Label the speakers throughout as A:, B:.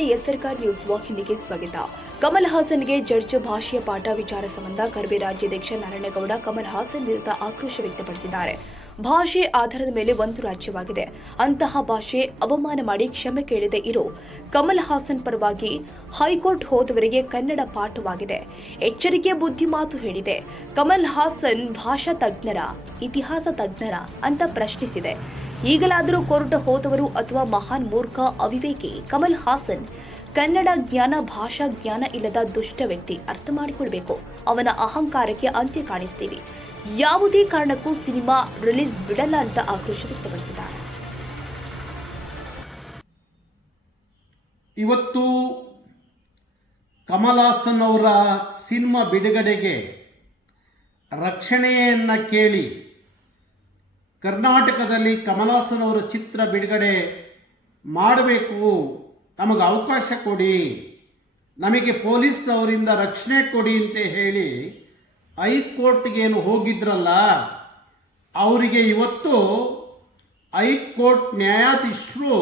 A: ಎಸ್ಆರ್ಕಾರ್ news ವಾಹಿನಿಗೆ ಸ್ವಾಗತ. Kamal ಹಾಸನ್ಗೆ judge ಭಾಷೆಯ ಪಾಠ ವಿಚಾರ ಸಂಬಂಧ ಕರ್ಬೆ ರಾಜ್ಯಾಧ್ಯಕ್ಷ ನಾರಾಯಣಗೌಡ ಕಮಲ್ ಹಾಸನ್ ವಿರುದ್ಧ ಆಕ್ರೋಶ ವ್ಯಕ್ತಪಡಿಸಿದ್ದಾರೆ. ಭಾಷೆ ಆಧಾರದ ಮೇಲೆ ಒಂದು ರಾಜ್ಯವಾಗಿದೆ. ಅಂತಹ ಭಾಷೆ ಅವಮಾನ ಮಾಡಿ ಕ್ಷಮೆ ಕೇಳದೆ ಇರೋ ಕಮಲ್ ಹಾಸನ್ ಪರವಾಗಿ ಹೈಕೋರ್ಟ್ ಹೋದವರಿಗೆ ಕನ್ನಡ ಪಾಠವಾಗಿದೆ. ಎಚ್ಚರಿಕೆ ಬುದ್ಧಿ ಮಾತು ಹೇಳಿದೆ. ಕಮಲ್ ಹಾಸನ್ ಭಾಷಾ ತಜ್ಞರ ಇತಿಹಾಸ ತಜ್ಞರ ಅಂತ ಪ್ರಶ್ನಿಸಿದೆ. ಈಗಲಾದರೂ ಕೋರ್ಟ್ ಹೋದವರು ಅಥವಾ ಮಹಾನ್ ಮೂರ್ಖ ಅವಿವೇಕಿ ಕಮಲ್ ಹಾಸನ್, ಕನ್ನಡ ಜ್ಞಾನ, ಭಾಷಾ ಜ್ಞಾನ ಇಲ್ಲದ ದುಷ್ಟ ವ್ಯಕ್ತಿ ಅರ್ಥ ಮಾಡಿಕೊಳ್ಬೇಕು. ಅವನ ಅಹಂಕಾರಕ್ಕೆ ಅಂತ್ಯ ಕಾಣಿಸ್ತೀವಿ. ಯಾವುದೇ ಕಾರಣಕ್ಕೂ ಸಿನಿಮಾ ರಿಲೀಸ್ ಬಿಡಲ್ಲ ಅಂತ ಆಕ್ರೋಶ ವ್ಯಕ್ತಪಡಿಸಿದ್ದಾರೆ.
B: ಇವತ್ತು ಕಮಲ್ ಹಾಸನ್ ಅವರ ಸಿನಿಮಾ ಬಿಡುಗಡೆಗೆ ರಕ್ಷಣೆಯನ್ನ ಕೇಳಿ ಕರ್ನಾಟಕದಲ್ಲಿ ಕಮಲ್ ಹಾಸನ್ ಅವರ ಚಿತ್ರ ಬಿಡುಗಡೆ ಮಾಡಬೇಕು. ನಮಗೆ ಅವಕಾಶ ಕೊಡಿ. ನಮಗೆ ಪೊಲೀಸ್ ಅವರಿಂದ ರಕ್ಷಣೆ ಕೊಡಿ ಅಂತ ಹೇಳಿ ಹೈಕೋರ್ಟ್ಗೇನು ಹೋಗಿದ್ರಲ್ಲ, ಅವರಿಗೆ ಇವತ್ತು ಹೈಕೋರ್ಟ್ ನ್ಯಾಯಾಧೀಶರು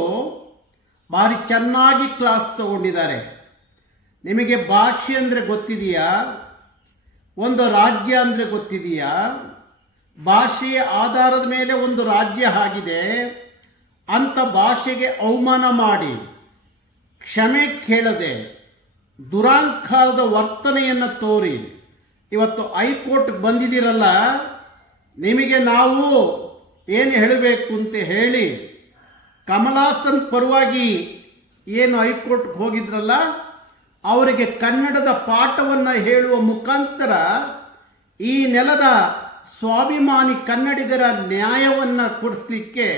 B: ಭಾರಿ ಚೆನ್ನಾಗಿ ಕ್ಲಾಸ್ ತಗೊಂಡಿದ್ದಾರೆ. ನಿಮಗೆ ಭಾಷೆ ಅಂದರೆ ಗೊತ್ತಿದೆಯಾ? ಒಂದು ರಾಜ್ಯ ಅಂದರೆ ಗೊತ್ತಿದೆಯಾ? ಭಾಷೆಯ ಆಧಾರದ ಮೇಲೆ ಒಂದು ರಾಜ್ಯ ಆಗಿದೆ. ಅಂಥ ಭಾಷೆಗೆ ಅವಮಾನ ಮಾಡಿ, ಕ್ಷಮೆ ಕೇಳದೆ, ದುರಾಂಕಾರದ ವರ್ತನೆಯನ್ನು ತೋರಿ, ಇವತ್ತು ಹೈಕೋರ್ಟ್ ಬಂದಿದ್ದೀರಲ್ಲ, ನಿಮಗೆ ನಾವು ಏನು ಹೇಳಬೇಕು ಅಂತ ಹೇಳಿ, ಕಮಲಾಸನ್ ಪರವಾಗಿ ಏನು ಹೈಕೋರ್ಟ್ಗೆ ಹೋಗಿದ್ರಲ್ಲ, ಅವರಿಗೆ ಕನ್ನಡದ ಪಾಠವನ್ನು ಹೇಳುವ ಮುಖಾಂತರ ಈ ನೆಲದ ಸ್ವಾಭಿಮಾನಿ ಕನ್ನಡಿಗರ ನ್ಯಾಯವನ್ನು ಕೊಡಿಸ್ಲಿಕ್ಕೆ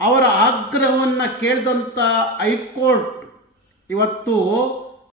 B: ಅವರ ಆಗ್ರಹವನ್ನು ಕೇಳಿದಂಥ ಹೈಕೋರ್ಟ್ ಇವತ್ತು